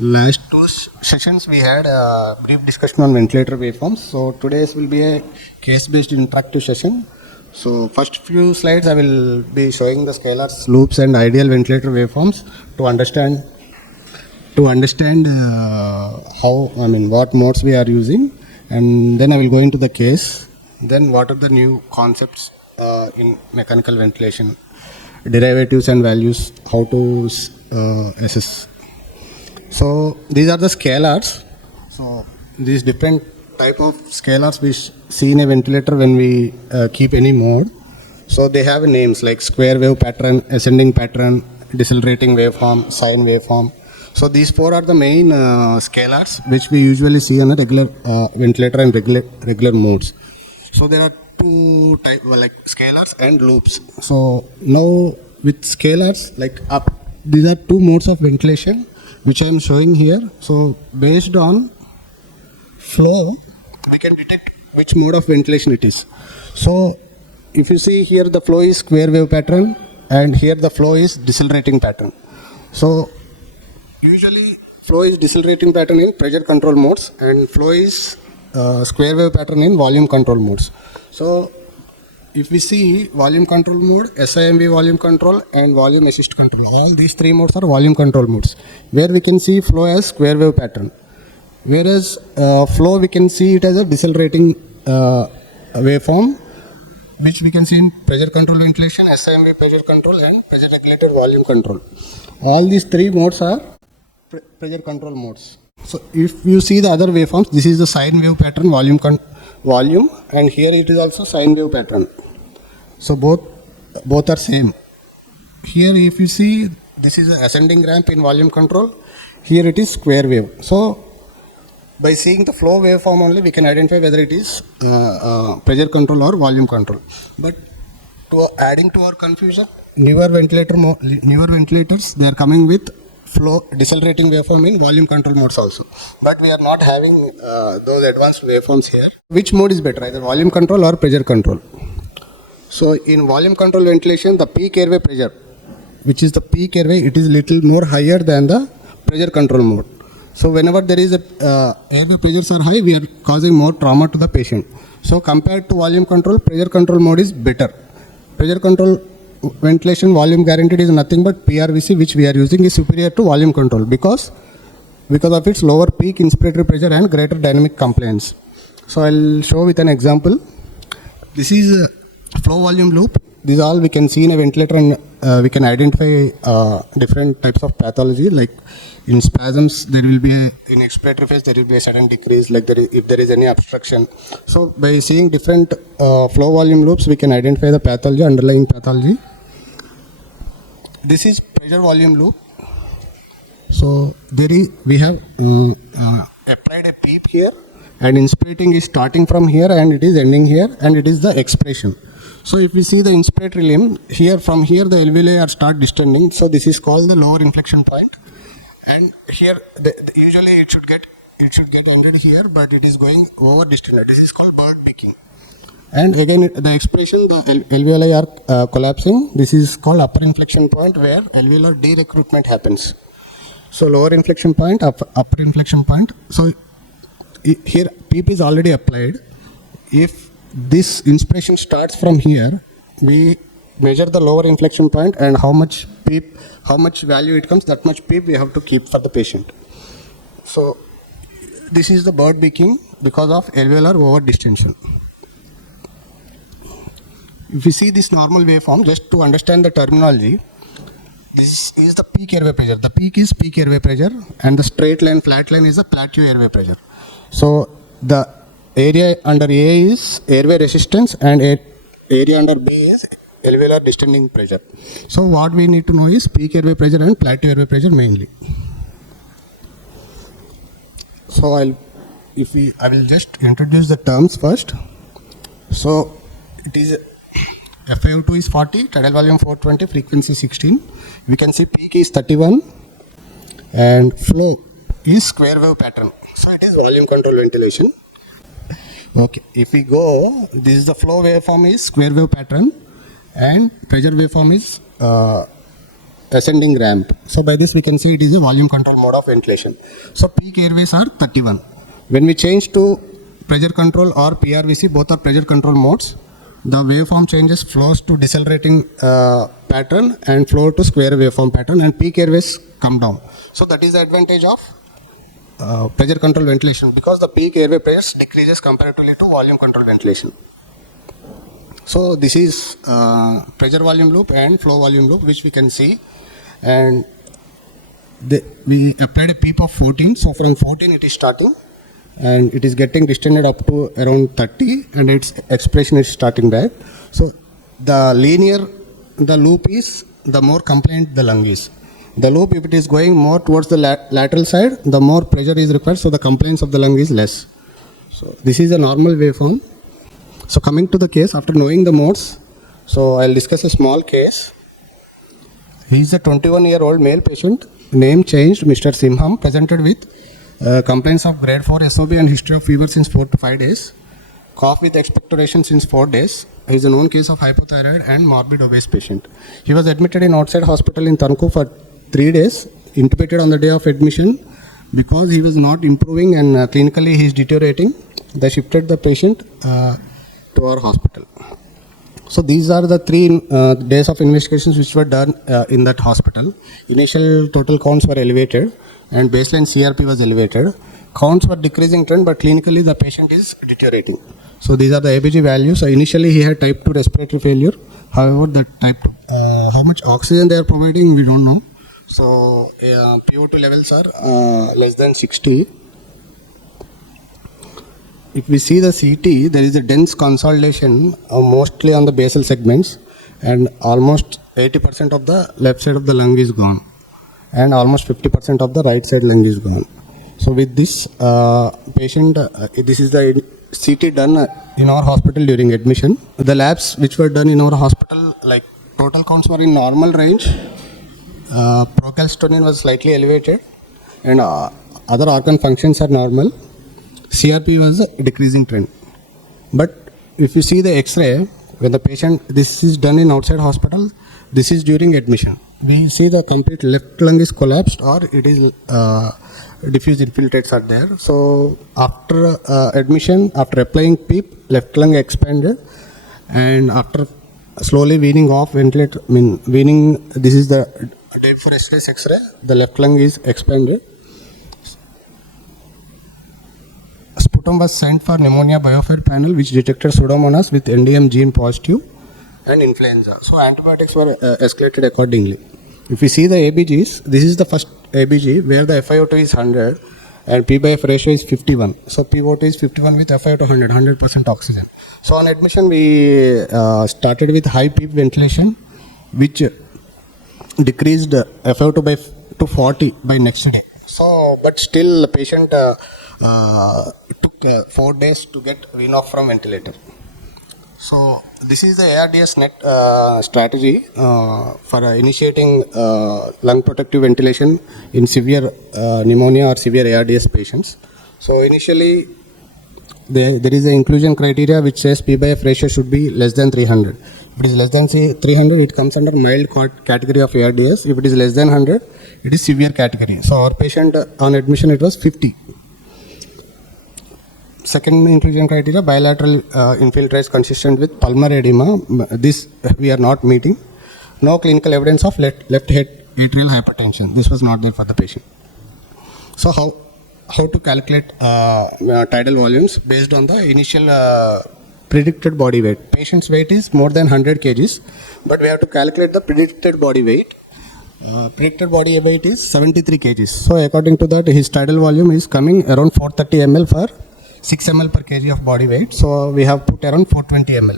Last two sessions we had a brief discussion on ventilator waveforms. So today's will be a case-based interactive session. So first few slides I will be showing the scalars, loops and ideal ventilator waveforms to understand what modes we are using, and then I will go into the case. Then what are the new concepts in mechanical ventilation, derivatives and values, how to assess. So these are the scalars. So these different type of scalars we see in a ventilator when we keep any mode. So they have names like square wave pattern, ascending pattern, decelerating waveform, sine waveform. So these four are the main scalars which we usually see on a regular ventilator and regular modes. So there are two type like scalars and loops. So now with scalars, these are two modes of ventilation which I am showing here. So based on flow, we can detect which mode of ventilation it is. So if you see here, the flow is square wave pattern, and here the flow is decelerating pattern. So usually flow is decelerating pattern in pressure control modes, and flow is square wave pattern in volume control modes. So if we see volume control mode, SIMV volume control and volume assist control, all these three modes are volume control modes, where we can see flow as square wave pattern. Whereas flow, we can see it as a decelerating waveform, which we can see in pressure control ventilation, SIMV pressure control and pressure regulated volume control. All these three modes are pressure control modes. So if you see the other waveforms, this is the sine wave pattern, volume, and here it is also sine wave pattern. So both are same. Here if you see, this is an ascending ramp in volume control, here it is square wave. So by seeing the flow waveform only, we can identify whether it is pressure control or volume control. But adding to our confusion, newer ventilators, they are coming with flow decelerating waveform in volume control modes also. But we are not having those advanced waveforms here. Which mode is better, either volume control or pressure control? So in volume control ventilation, the peak airway pressure, which is the peak airway, it is little more higher than the pressure control mode. So whenever there is airway pressures are high, we are causing more trauma to the patient. So compared to volume control, pressure control mode is better. Pressure control ventilation volume guaranteed is nothing but PRVC, which we are using, is superior to volume control because of its lower peak inspiratory pressure and greater dynamic compliance. So I'll show with an example. This is a flow volume loop. These all we can see in a ventilator, and we can identify different types of pathology, like in spasms there will be in expiratory phase there will be a sudden decrease, like if there is any obstruction. So by seeing different flow volume loops, we can identify the pathology, underlying pathology. This is pressure volume loop. So we have applied a PEEP here, and inspirating is starting from here and it is ending here, and it is the expiration. So if we see the inspiratory limb here, from here the alveoli are start distending. So this is called the lower inflection point, and here usually it should get ended here, but it is going over distended. This is called bird picking. And again the expiration, the alveoli are collapsing. This is called upper inflection point, where alveolar derecruitment happens. So lower inflection point, upper inflection point. So here PEEP is already applied. If this inspiration starts from here, we measure the lower inflection point, and how much value it comes, that much PEEP we have to keep for the patient. So this is the bird beaking because of alveolar over distension. If we see this normal waveform, just to understand the terminology, this is the peak airway pressure. The peak is peak airway pressure, and the straight line, flat line is the plateau airway pressure. So the area under A is airway resistance, and area under B is alveolar distending pressure. So what we need to know is peak airway pressure and plateau airway pressure mainly. So I will just introduce the terms first. So it is FiO2 is 40, tidal volume 420, frequency 16. We can see peak is 31, and flow is square wave pattern. So it is volume control ventilation. Okay, if we go, this is the flow waveform is square wave pattern, and pressure waveform is ascending ramp. So by this we can see it is a volume control mode of ventilation. So peak airways are 31. When we change to pressure control or PRVC, both are pressure control modes. The waveform changes, flows to decelerating pattern and flow to square waveform pattern, and peak airways come down. So that is the advantage of pressure control ventilation, because the peak airway pressure decreases comparatively to volume control ventilation. So this is pressure volume loop and flow volume loop, which we can see, and we applied a PEEP of 14. So from 14 it is starting, and it is getting distended up to around 30, and its expression is starting back. So the linear the loop is, the more compliant the lung is. The loop, if it is going more towards the lateral side, the more pressure is required, so the compliance of the lung is less. So this is a normal waveform. So coming to the case, after knowing the modes, so I'll discuss a small case. He is a 21-year-old male patient, name changed, Mr. Simham, presented with complaints of grade 4 SOB and history of fever since 4 to 5 days, cough with expectoration since 4 days. He is a known case of hypothyroid and morbid obese patient. He was admitted in outside hospital in Tanku for 3 days, intubated on the day of admission. Because he was not improving and clinically he is deteriorating, they shifted the patient to our hospital. So these are the 3 days of investigations which were done in that hospital. Initial total counts were elevated and baseline CRP was elevated. Counts were decreasing trend, but clinically the patient is deteriorating. So these are the ABG values. So initially he had type 2 respiratory failure. However, the type 2, how much oxygen they are providing, we don't know. So PO2 levels are less than 60. If we see the CT, there is a dense consolidation mostly on the basal segments, and almost 80% of the left side of the lung is gone, and almost 50% of the right side lung is gone. So with this patient, this is the CT done in our hospital during admission. The labs which were done in our hospital, like total counts were in normal range. Procalcitonin was slightly elevated, and other organ functions are normal. CRP was a decreasing trend. But if you see the X-ray, when the patient, this is done in outside hospital, this is during admission. We see the complete left lung is collapsed, or it is diffuse infiltrates are there. So after admission, after applying PEEP, left lung expanded, and after slowly weaning off ventilator, weaning, this is the day before yesterday's X-ray, the left lung is expanded. Sputum was sent for pneumonia biofid panel, which detected Pseudomonas with NDM gene positive and influenza. So antibiotics were escalated accordingly. If we see the ABGs, this is the first ABG where the FiO2 is 100 and P by F ratio is 51. So PO2 is 51 with FiO2 100% oxygen. So on admission, we started with high PEEP ventilation, which decreased FiO2 to 40 by next day. So, but still the patient took 4 days to get wean off from ventilator. So this is the ARDS net strategy for initiating lung protective ventilation in severe pneumonia or severe ARDS patients. So initially there is an inclusion criteria which says P by F ratio should be less than 300. If it is less than 300, it comes under mild category of ARDS. If it is less than 100, it is severe category. So our patient on admission, it was 50. Second inclusion criteria, bilateral infiltrates consistent with pulmonary edema. This we are not meeting. No clinical evidence of left atrial hypertension. This was not there for the patient. So how to calculate tidal volumes based on the initial predicted body weight. Patient's weight is more than 100 kgs, but we have to calculate the predicted body weight. Predicted body weight is 73 kgs. So according to that, his tidal volume is coming around 430 ml for 6 ml per kg of body weight. So we have put around 420 ml.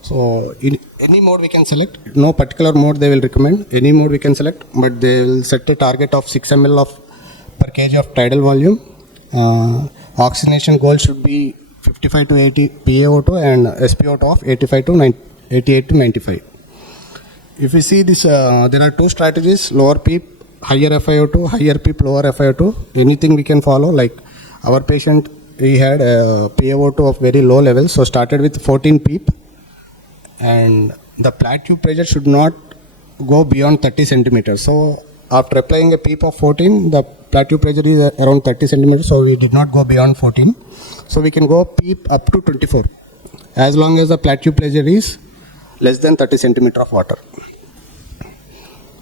So in any mode we can select. No particular mode they will recommend. Any mode we can select, but they will set a target of 6 ml of per kg of tidal volume. Oxygenation goal should be 55 to 80 PaO2 and SpO2 of 88 to 95. If we see this, there are 2 strategies: lower PEEP, higher FiO2, higher PEEP, lower FiO2. Anything we can follow. Like our patient, he had a PaO2 of very low level, so started with 14 PEEP, and the plateau pressure should not go beyond 30 centimeters. So after applying a PEEP of 14, the plateau pressure is around 30 centimeters, so we did not go beyond 14. So we can go PEEP up to 24, as long as the plateau pressure is less than 30 centimeter of water.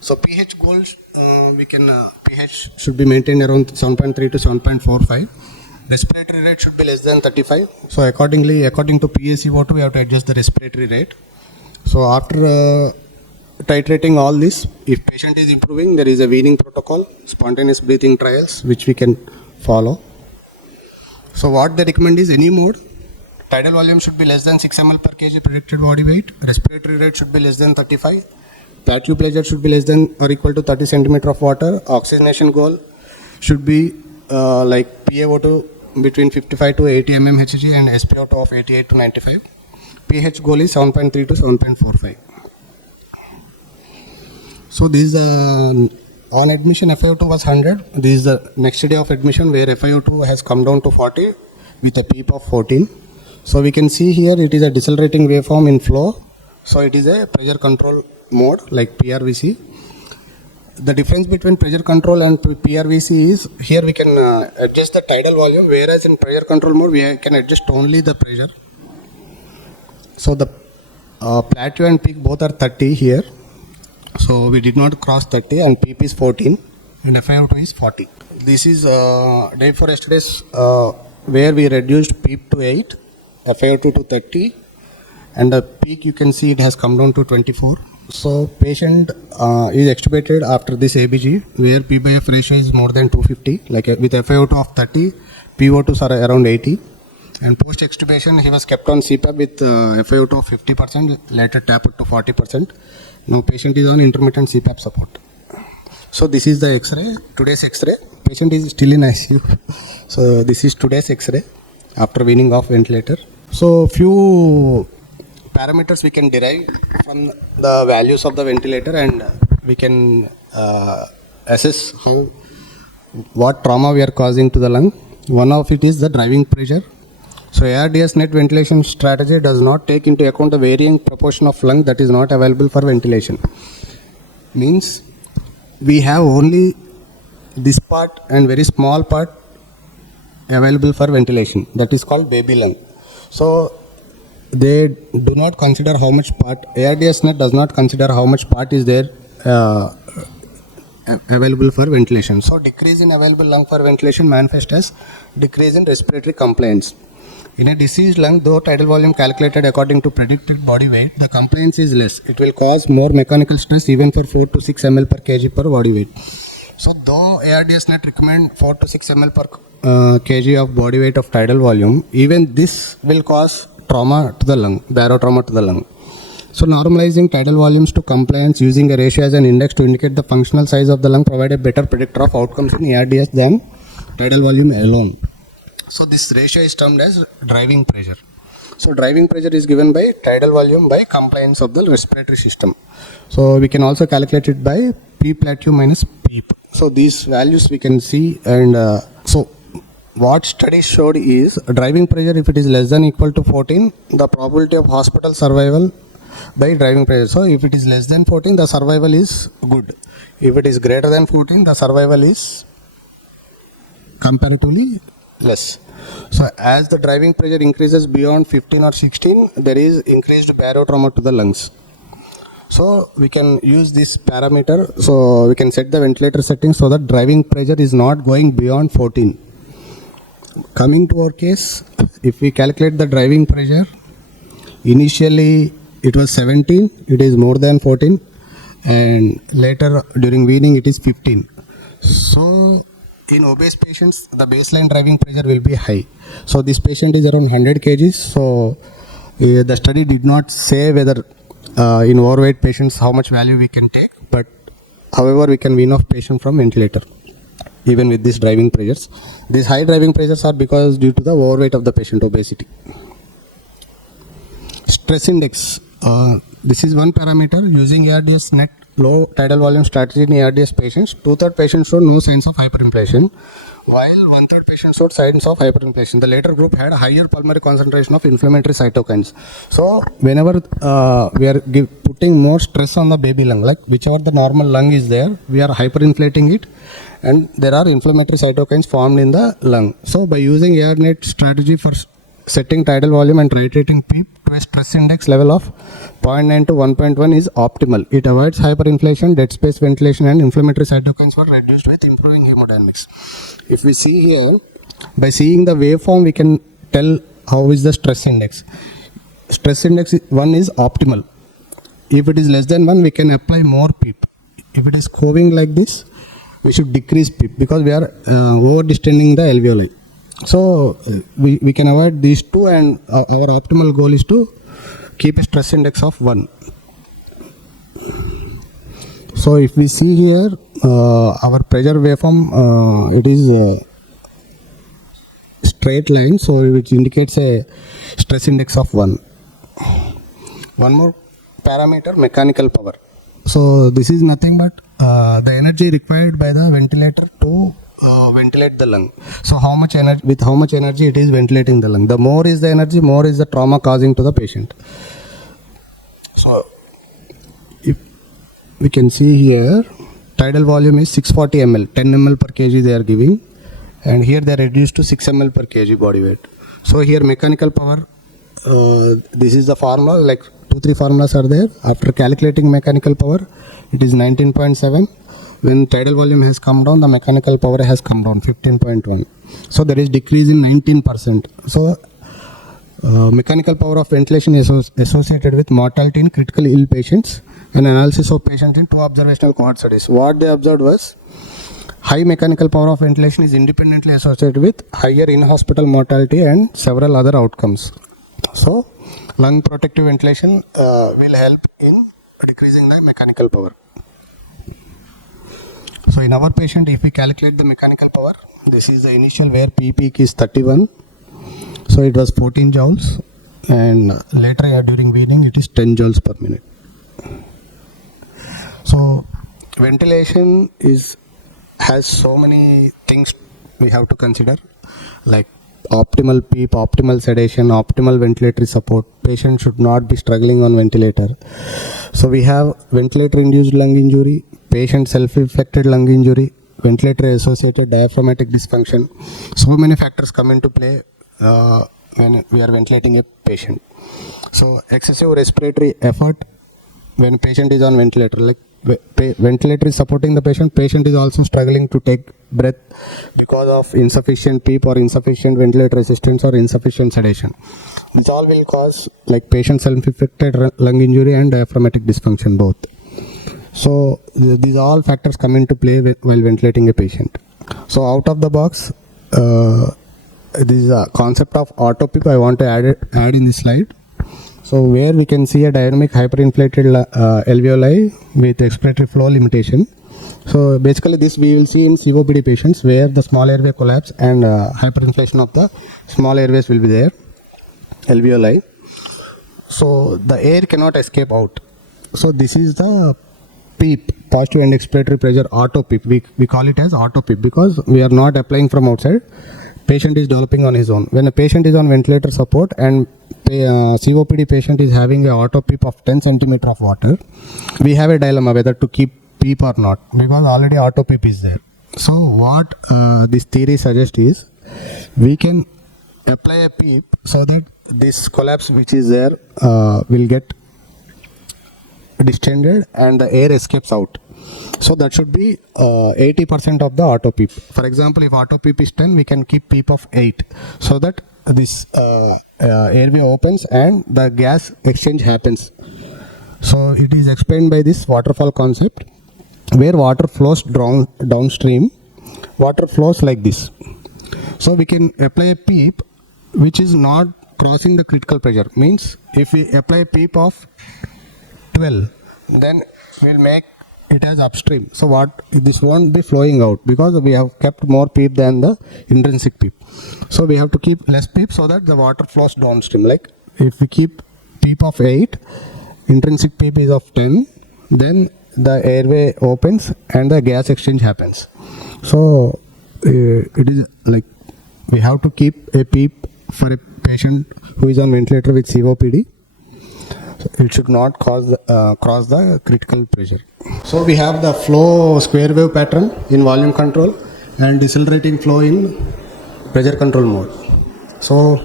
So pH goals, pH should be maintained around 7.3 to 7.45. Respiratory rate should be less than 35. So according to PaCO2, we have to adjust the respiratory rate. So after titrating all this, if patient is improving, there is a weaning protocol, spontaneous breathing trials, which we can follow. So what they recommend is any mode. Tidal volume should be less than 6 ml per kg predicted body weight. Respiratory rate should be less than 35. Plateau pressure should be less than or equal to 30 centimeter of water. Oxygenation goal should be like PaO2 between 55 to 80 mmHg and SpO2 of 88 to 95. pH goal is 7.3 to 7.45. So this is on admission FiO2 was 100. This is the next day of admission where FiO2 has come down to 40 with a PEEP of 14. So we can see here it is a decelerating waveform in flow. So it is a pressure control mode like PRVC. The difference between pressure control and PRVC is here we can adjust the tidal volume, whereas in pressure control mode we can adjust only the pressure. So the plateau and peak both are 30 here. So we did not cross 30 and PEEP is 14 and FiO2 is 40. This is day before yesterday's where we reduced PEEP to 8, FiO2 to 30, and the peak you can see it has come down to 24. So patient is extubated after this ABG where P by F ratio is more than 250, like with FiO2 of 30, PO2s are around 80. And post extubation he was kept on CPAP with FiO2 of 50%, later tapered to 40%. Now patient is on intermittent CPAP support. So this is the X-ray, today's X-ray. Patient is still in ICU. So this is today's X-ray after weaning off ventilator. So few parameters we can derive from the values of the ventilator, and we can assess what trauma we are causing to the lung. One of it is the driving pressure. So ARDS net ventilation strategy does not take into account the varying proportion of lung that is not available for ventilation. Means we have only this part and very small part available for ventilation. That is called baby lung. So they do not consider how much part, ARDS net does not consider how much part is there available for ventilation. So decrease in available lung for ventilation manifests as decrease in respiratory compliance. In a diseased lung, though tidal volume calculated according to predicted body weight, the compliance is less. It will cause more mechanical stress even for 4 to 6 ml per kg per body weight. So though ARDS net recommend 4 to 6 ml per kg of body weight of tidal volume, even this will cause trauma to the lung, barotrauma to the lung. So normalizing tidal volumes to compliance using a ratio as an index to indicate the functional size of the lung provide a better predictor of outcomes in ARDS than tidal volume alone. So this ratio is termed as driving pressure. So driving pressure is given by tidal volume by compliance of the respiratory system. So we can also calculate it by P plateau minus PEEP. So these values we can see, and so what studies showed is driving pressure, if it is less than equal to 14, the probability of hospital survival by driving pressure. So if it is less than 14, the survival is good. If it is greater than 14, the survival is comparatively less. So as the driving pressure increases beyond 15 or 16, there is increased barotrauma to the lungs. So we can use this parameter. So we can set the ventilator settings so that driving pressure is not going beyond 14. Coming to our case, if we calculate the driving pressure, initially it was 17, it is more than 14, and later during weaning it is 15. So in obese patients, the baseline driving pressure will be high. So this patient is around 100 kgs. So the study did not say whether in overweight patients how much value we can take, but however we can wean off patient from ventilator even with these driving pressures. These high driving pressures are because due to the overweight of the patient, obesity. Stress index. This is one parameter. Using ARDS net low tidal volume strategy in ARDS patients, 2/3 patients showed no signs of hyperinflation, while 1/3 patients showed signs of hyperinflation. The later group had a higher pulmonary concentration of inflammatory cytokines. So whenever we are putting more stress on the baby lung, like whichever the normal lung is there, we are hyperinflating it, and there are inflammatory cytokines formed in the lung. So by using ARNet strategy for setting tidal volume and titrating PEEP to a stress index level of 0.9 to 1.1 is optimal. It avoids hyperinflation, dead space ventilation, and inflammatory cytokines were reduced with improving hemodynamics. If we see here, by seeing the waveform, we can tell how is the stress index. Stress index 1 is optimal. If it is less than 1, we can apply more PEEP. If it is coving like this, we should decrease PEEP because we are over distending the alveoli. So we can avoid these two, and our optimal goal is to keep a stress index of 1. So if we see here, our pressure waveform, it is a straight line, so which indicates a stress index of 1. One more parameter, mechanical power. So this is nothing but the energy required by the ventilator to ventilate the lung. So how much energy, with how much energy it is ventilating the lung. The more is the energy, more is the trauma causing to the patient. So if we can see here, tidal volume is 640 ml, 10 ml per kg they are giving, and here they are reduced to 6 ml per kg body weight. So here mechanical power, this is the formula, like 2-3 formulas are there. After calculating mechanical power, it is 19.7. When tidal volume has come down, the mechanical power has come down 15.1. So there is decrease in 19%. So mechanical power of ventilation is associated with mortality in critically ill patients. An analysis of patients in 2 observational cohort studies. What they observed was high mechanical power of ventilation is independently associated with higher in-hospital mortality and several other outcomes. So lung protective ventilation will help in decreasing the mechanical power. So in our patient, if we calculate the mechanical power, this is the initial where P peak is 31. So it was 14 joules, and later during weaning it is 10 joules per minute. So ventilation has so many things we have to consider, like optimal PEEP, optimal sedation, optimal ventilatory support. Patient should not be struggling on ventilator. So we have ventilator-induced lung injury, patient self-inflicted lung injury, ventilator-associated diaphragmatic dysfunction. So many factors come into play when we are ventilating a patient. So excessive respiratory effort when patient is on ventilator, like ventilator is supporting the patient is also struggling to take breath because of insufficient PEEP or insufficient ventilator resistance or insufficient sedation. This all will cause like patient self-inflicted lung injury and diaphragmatic dysfunction both. So these all factors come into play while ventilating a patient. So out of the box, this is a concept of auto PEEP I want to add in this slide. So where we can see a dynamic hyperinflated alveoli with expiratory flow limitation. So basically this we will see in COPD patients where the small airway collapse and hyperinflation of the small airways will be there, alveoli. So the air cannot escape out. So this is the PEEP, positive end expiratory pressure auto PEEP. We call it as auto PEEP because we are not applying from outside. Patient is developing on his own. When a patient is on ventilator support and COPD patient is having a auto PEEP of 10 centimeter of water, we have a dilemma whether to keep PEEP or not because already auto PEEP is there. So what this theory suggests is we can apply a PEEP so that this collapse which is there will get distended and the air escapes out. So that should be 80% of the auto PEEP. For example, if auto PEEP is 10, we can keep PEEP of 8 so that this airway opens and the gas exchange happens. So it is explained by this waterfall concept where water flows downstream. Water flows like this. So we can apply a PEEP which is not crossing the critical pressure. Means if we apply a PEEP of 12, then we'll make it as upstream. So what this won't be flowing out because we have kept more PEEP than the intrinsic PEEP. So we have to keep less PEEP so that the water flows downstream. Like if we keep PEEP of 8, intrinsic PEEP is of 10, then the airway opens and the gas exchange happens. So it is like we have to keep a PEEP for a patient who is on ventilator with COPD. So it should not cross the critical pressure. So we have the flow square wave pattern in volume control and decelerating flow in pressure control mode. So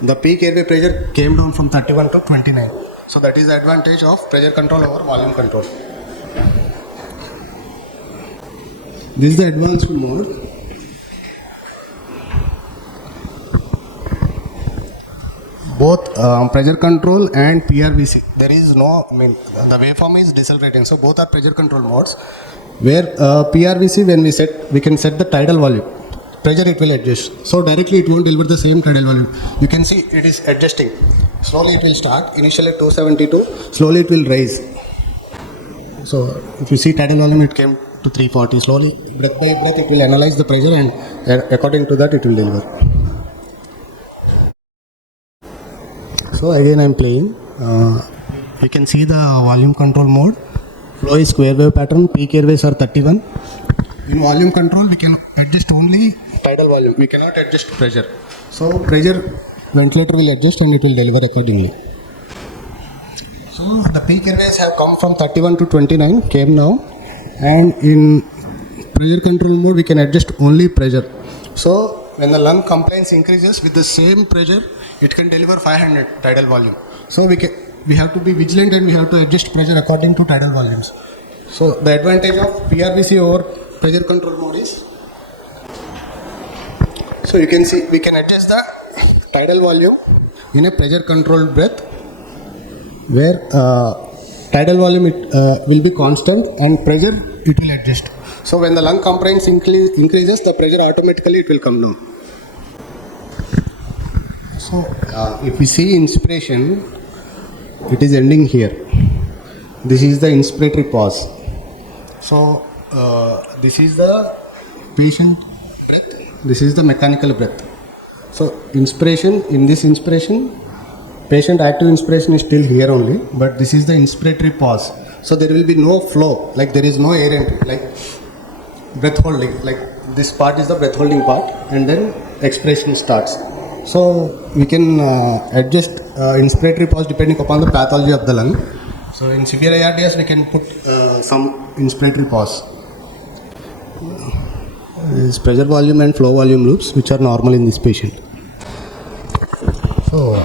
the peak airway pressure came down from 31 to 29. So that is the advantage of pressure control over volume control. This is the advanced mode. Both pressure control and PRVC, there is no, the waveform is decelerating. So both are pressure control modes. Where PRVC, when we can set the tidal volume. Pressure it will adjust. So directly it won't deliver the same tidal volume. You can see it is adjusting. Slowly it will start. Initially 272. Slowly it will rise. So if you see tidal volume, it came to 340. Slowly, breath by breath, it will analyze the pressure and according to that it will deliver. So again I am playing. You can see the volume control mode. Flow is square wave pattern. Peak airways are 31. In volume control, we can adjust only tidal volume. We cannot adjust pressure. So pressure ventilator will adjust and it will deliver accordingly. So the peak airways have come from 31 to 29, came now, and in pressure control mode we can adjust only pressure. So when the lung compliance increases with the same pressure, it can deliver 500 tidal volume. So we have to be vigilant and we have to adjust pressure according to tidal volumes. So the advantage of PRVC over pressure control mode is, so you can see we can adjust the tidal volume in a pressure controlled breath, where tidal volume will be constant and pressure it will adjust. So when the lung compliance increases, the pressure automatically it will come down. So if we see inspiration, it is ending here. This is the inspiratory pause. So this is the patient breath. This is the mechanical breath. So inspiration, in this inspiration, patient active inspiration is still here only, but this is the inspiratory pause. So there will be no flow, like there is no air entry, like breath holding, like this part is the breath holding part, and then expiration starts. So we can adjust inspiratory pause depending upon the pathology of the lung. So in severe ARDS we can put some inspiratory pause. Is pressure volume and flow volume loops which are normal in this patient. So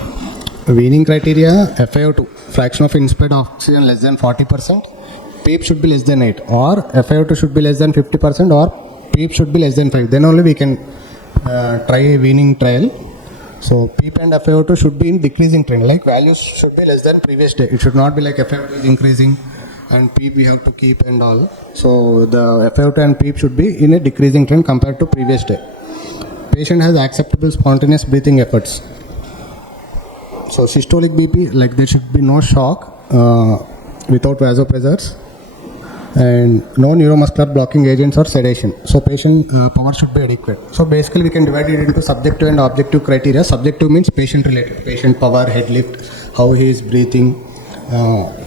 weaning criteria, FiO2, fraction of inspired oxygen less than 40%, PEEP should be less than 8, or FiO2 should be less than 50%, or PEEP should be less than 5. Then only we can try a weaning trial. So PEEP and FiO2 should be in decreasing trend, like values should be less than previous day. It should not be like FiO2 is increasing and PEEP we have to keep and all. So the FiO2 and PEEP should be in a decreasing trend compared to previous day. Patient has acceptable spontaneous breathing efforts. So systolic BP, like there should be no shock without vasopressors, and no neuromuscular blocking agents or sedation. So patient power should be adequate. So basically we can divide it into subjective and objective criteria. Subjective means patient related, patient power, head lift, how he is breathing.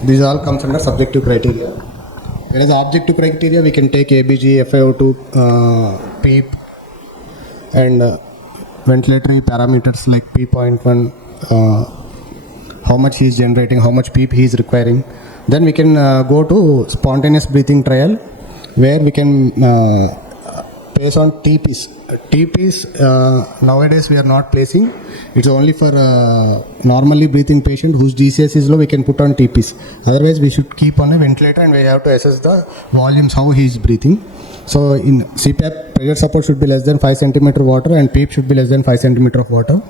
These all comes under subjective criteria. Whereas objective criteria, we can take ABG, FiO2, PEEP, and ventilatory parameters like P.1, how much he is generating, how much PEEP he is requiring. Then we can go to spontaneous breathing trial, where we can place on TPs. TPs nowadays we are not placing. It's only for normally breathing patient whose GCS is low, we can put on TPs. Otherwise we should keep on a ventilator and we have to assess the volumes, how he is breathing. So in CPAP, pressure support should be less than 5 cm water and PEEP should be less than 5 cm of water.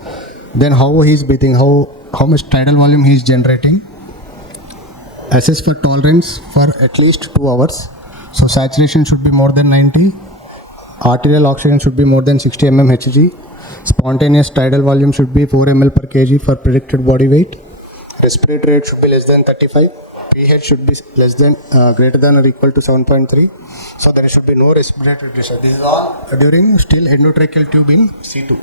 Then how he is breathing, how much tidal volume he is generating. Assess for tolerance for at least 2 hours. So saturation should be more than 90. Arterial oxygen should be more than 60 mm Hg. Spontaneous tidal volume should be 4 ml per kg for predicted body weight. Respiratory rate should be less than 35. pH should be less than greater than or equal to 7.3. So there should be no respiratory distress. This is all during still endotracheal tube in C2.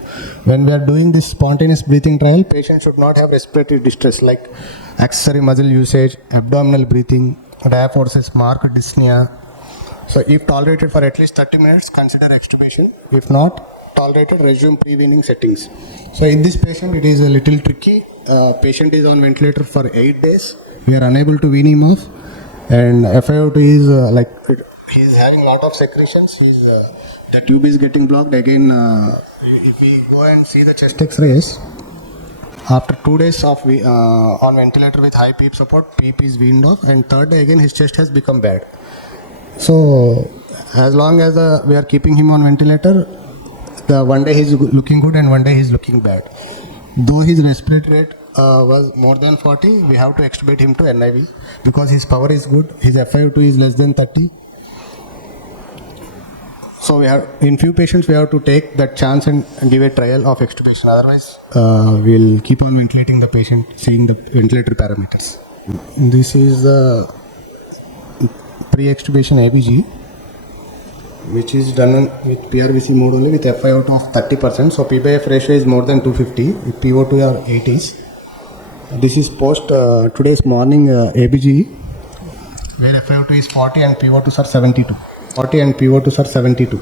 When we are doing this spontaneous breathing trial, patient should not have respiratory distress like accessory muscle usage, abdominal breathing, diaphoresis, marked dyspnea. So if tolerated for at least 30 minutes, consider extubation. If not tolerated, resume pre-weaning settings. So in this patient, it is a little tricky. Patient is on ventilator for 8 days. We are unable to wean him off. And FiO2 is he is having a lot of secretions. The tube is getting blocked. Again, if we go and see the chest X-rays, after 2 days of on ventilator with high PEEP support, PEEP is weaned off, and third day again his chest has become bad. So as long as we are keeping him on ventilator, the one day he's looking good and one day he's looking bad. Though his respiratory rate was more than 40, we have to extubate him to NIV because his power is good. His FiO2 is less than 30. So in few patients we have to take that chance and give a trial of extubation. Otherwise, we'll keep on ventilating the patient, seeing the ventilatory parameters. This is the pre-extubation ABG, which is done with PRVC mode only with FiO2 of 30%. So P/F ratio is more than 250. With PO2 are 80s. This is post today's morning ABG, where FiO2 is 40 and PO2s are 72. 40 and PO2s are 72.